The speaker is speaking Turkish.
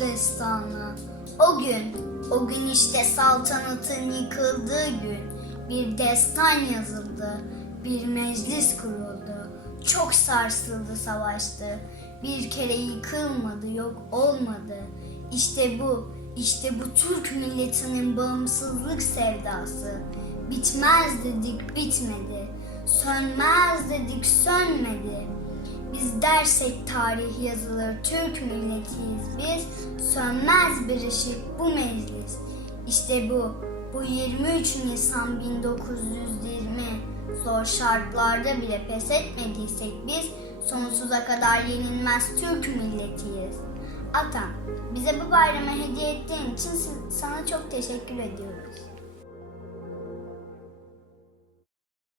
destanı. O gün, o gün işte saltanatın yıkıldığı gün bir destan yazıldı, bir meclis kuruldu. Çok sarsıldı savaştı. Bir kere yıkılmadı, yok olmadı. İşte bu, işte bu Türk milletinin bağımsızlık sevdası. Bitmez dedik bitmedi. Sönmez dedik sönmedi. Biz dersek tarih yazılır Türk milletiyiz biz. Sönmez bir ışık bu meclis. İşte bu, bu 23 Nisan 1920 zor şartlarda bile pes etmediysek biz sonsuza kadar yenilmez Türk milletiyiz. Atan, bize bu bayramı hediye ettiğin için sana çok teşekkür ediyoruz.